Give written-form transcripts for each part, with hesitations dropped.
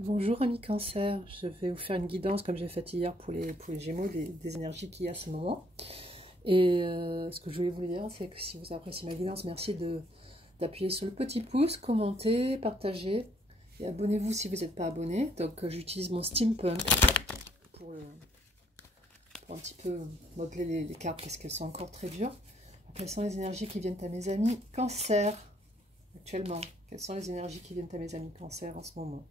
Bonjour amis Cancer, je vais vous faire une guidance comme j'ai fait hier pour les Gémeaux des énergies qu'il y a à ce moment. Et ce que je voulais vous dire, c'est que si vous appréciez ma guidance, merci d'appuyer sur le petit pouce, commenter, partager et abonnez-vous si vous n'êtes pas abonné. Donc j'utilise mon steampunk pour un petit peu modeler les cartes parce qu'elles sont encore très dures. Quelles sont les énergies qui viennent à mes amis Cancer actuellement? Quelles sont les énergies qui viennent à mes amis Cancer en ce moment?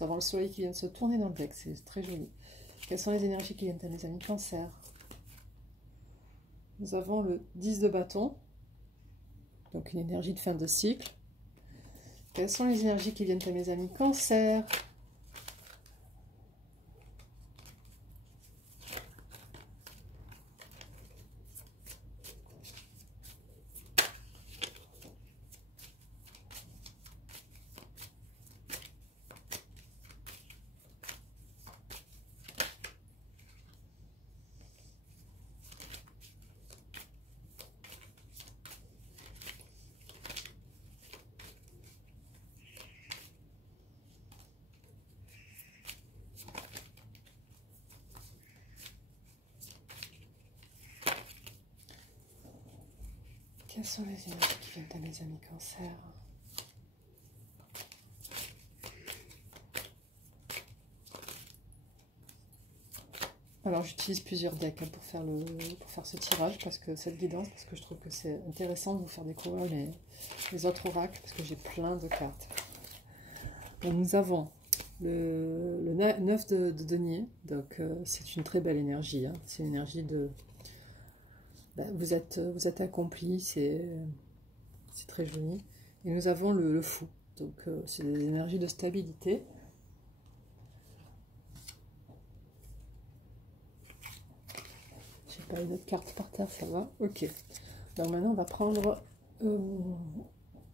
Nous avons le soleil qui vient de se tourner dans le deck, c'est très joli. Quelles sont les énergies qui viennent à mes amis Cancer? Nous avons le 10 de bâton, donc une énergie de fin de cycle. Quelles sont les énergies qui viennent à mes amis Cancer? Quelles sont les énergies qui viennent à mes amis Cancer? Alors j'utilise plusieurs decks pour faire ce tirage, parce que cette guidance, parce que je trouve que c'est intéressant de vous faire découvrir les autres oracles, parce que j'ai plein de cartes. Donc nous avons le 9 de denier, donc c'est une très belle énergie, hein. C'est une énergie de... vous êtes accompli, c'est très joli. Et nous avons le fou, donc c'est des énergies de stabilité. J'ai pas une autre carte par terre, ça va. Ok. Donc maintenant on va prendre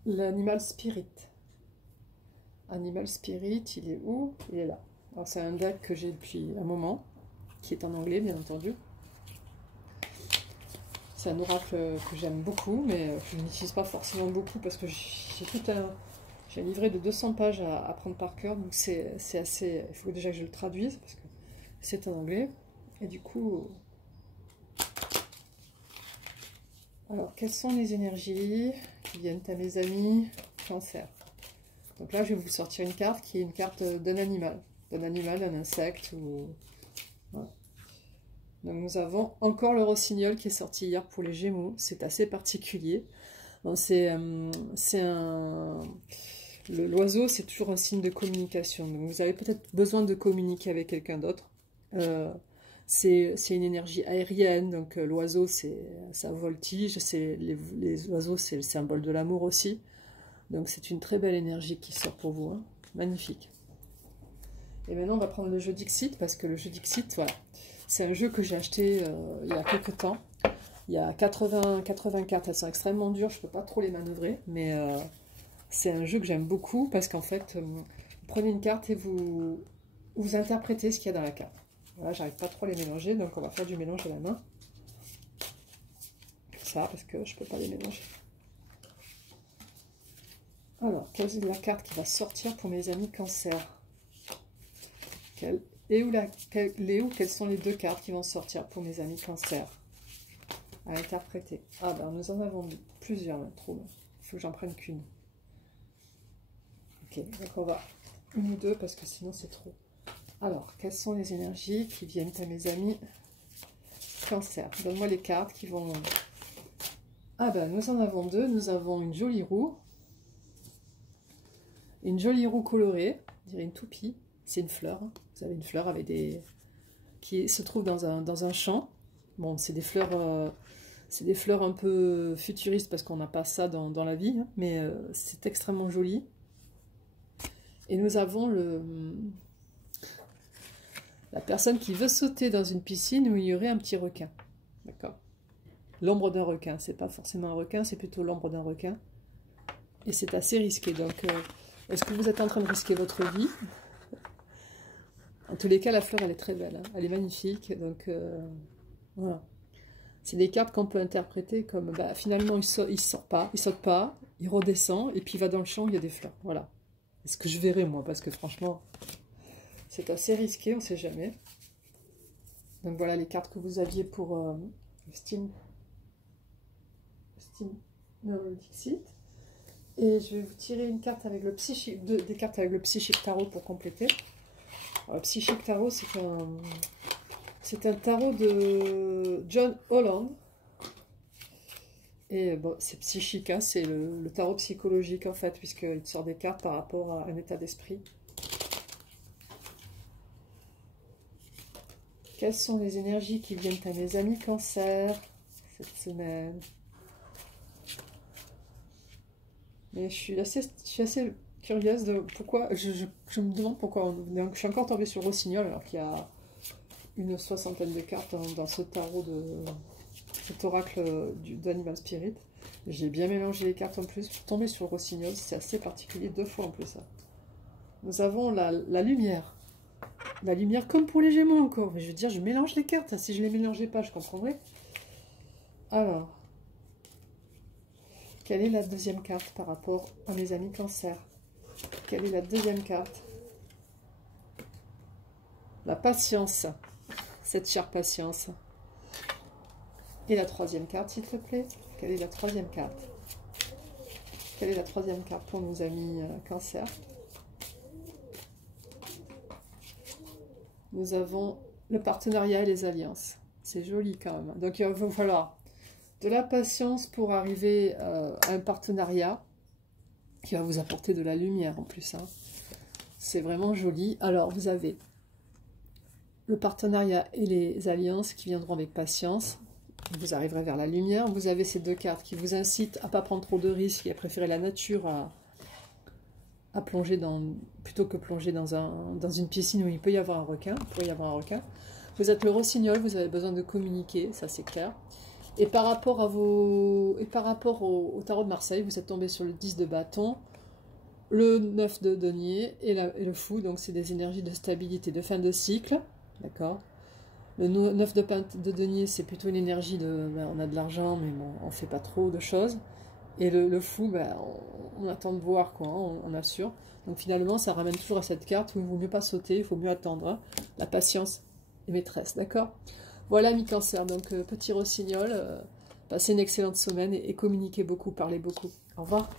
l'animal spirit. Animal spirit, il est où? Il est là. Alors c'est un deck que j'ai depuis un moment, qui est en anglais bien entendu. C'est un oracle que j'aime beaucoup, mais que je n'utilise pas forcément beaucoup parce que j'ai un livret de 200 pages à apprendre par cœur, donc c'est assez... Il faut déjà que je le traduise parce que c'est en anglais. Et du coup... Alors, quelles sont les énergies qui viennent à mes amis Cancer? Donc là, je vais vous sortir une carte qui est une carte d'un animal, d'un insecte ou... Voilà. Donc nous avons encore le rossignol qui est sorti hier pour les Gémeaux. C'est assez particulier. L'oiseau, c'est toujours un signe de communication. Donc vous avez peut-être besoin de communiquer avec quelqu'un d'autre. C'est une énergie aérienne. Donc l'oiseau, ça voltige. Les oiseaux, c'est le symbole de l'amour aussi. Donc c'est une très belle énergie qui sort pour vous, hein. Magnifique. Et maintenant, on va prendre le jeu Dixit, parce que le jeu Dixit, voilà, c'est un jeu que j'ai acheté il y a quelques temps. Il y a 80 cartes, elles sont extrêmement dures, je ne peux pas trop les manœuvrer, mais c'est un jeu que j'aime beaucoup, parce qu'en fait, vous prenez une carte et vous interprétez ce qu'il y a dans la carte. Voilà, j'arrive pas trop à les mélanger, donc on va faire du mélange à la main. Comme ça, parce que je ne peux pas les mélanger. Alors, quelle est la carte qui va sortir pour mes amis Cancer? Quelles sont les deux cartes qui vont sortir pour mes amis Cancer à interpréter? Ah ben nous en avons plusieurs, trop. Il faut que j'en prenne qu'une. Ok, donc on va une ou deux parce que sinon c'est trop. Alors, quelles sont les énergies qui viennent à mes amis Cancer? Donne-moi les cartes qui vont... Ah ben nous en avons deux. Nous avons une jolie roue. Une jolie roue colorée, on dirait une toupie. C'est une fleur. Vous avez une fleur avec qui se trouve dans un champ. Bon, c'est des fleurs un peu futuristes parce qu'on n'a pas ça dans la vie, hein, mais c'est extrêmement joli. Et nous avons la personne qui veut sauter dans une piscine où il y aurait un petit requin. D'accord? L'ombre d'un requin. C'est pas forcément un requin, c'est plutôt l'ombre d'un requin. Et c'est assez risqué. Donc, est-ce que vous êtes en train de risquer votre vie? En tous les cas, la fleur, elle est très belle, hein. Elle est magnifique. Donc, voilà. C'est des cartes qu'on peut interpréter comme, bah, finalement, il saute pas, il redescend, et puis il va dans le champ, il y a des fleurs. Voilà. C'est ce que je verrai, moi, parce que franchement, C'est assez risqué, on ne sait jamais. Donc voilà les cartes que vous aviez pour Steam Dixit. Et je vais vous tirer une carte avec le psychique, des cartes avec le Psychic Tarot pour compléter. Alors, le Psychic Tarot, c'est un tarot de John Holland. Et bon, c'est psychique, hein, c'est le tarot psychologique en fait, puisqu'il sort des cartes par rapport à un état d'esprit. Quelles sont les énergies qui viennent à mes amis Cancer cette semaine? Mais je suis assez curieuse de pourquoi. Je me demande pourquoi. Donc, je suis encore tombée sur le Rossignol alors qu'il y a une soixantaine de cartes dans ce tarot cet oracle d'Animal Spirit. J'ai bien mélangé les cartes en plus. Je suis tombée sur le Rossignol, c'est assez particulier, 2 fois en plus. Ça. Nous avons la lumière. La lumière comme pour les Gémeaux encore. Mais je veux dire, je mélange les cartes. Si je ne les mélangeais pas, je comprendrais. Alors, quelle est la deuxième carte par rapport à mes amis Cancer? Quelle est la deuxième carte? La patience. Cette chère patience. Et la troisième carte, s'il te plaît. Quelle est la troisième carte? Quelle est la troisième carte pour nos amis Cancer? Nous avons le partenariat et les alliances. C'est joli quand même. Donc il va falloir de la patience pour arriver à un partenariat qui va vous apporter de la lumière en plus. Hein. C'est vraiment joli. Alors vous avez le partenariat et les alliances qui viendront avec patience. Vous arriverez vers la lumière. Vous avez ces 2 cartes qui vous incitent à ne pas prendre trop de risques et à préférer la nature à plonger plutôt que plonger dans une piscine où il peut y avoir un requin. Il pourrait y avoir un requin. Vous êtes le Rossignol, vous avez besoin de communiquer, ça c'est clair. Et par rapport au tarot de Marseille, vous êtes tombé sur le 10 de bâton, le 9 de denier et le fou. Donc c'est des énergies de stabilité, de fin de cycle. D'accord. Le 9 de denier, c'est plutôt une énergie de... on a de l'argent, mais bon, on ne fait pas trop de choses. Et le fou, on attend de voir, quoi, hein, on assure. Donc finalement, ça ramène toujours à cette carte où il ne vaut mieux pas sauter, il faut mieux attendre. Hein. La patience est maîtresse, d'accord? Voilà, mi Cancer, donc petit Rossignol, passez une excellente semaine et communiquez beaucoup, parlez beaucoup. Au revoir.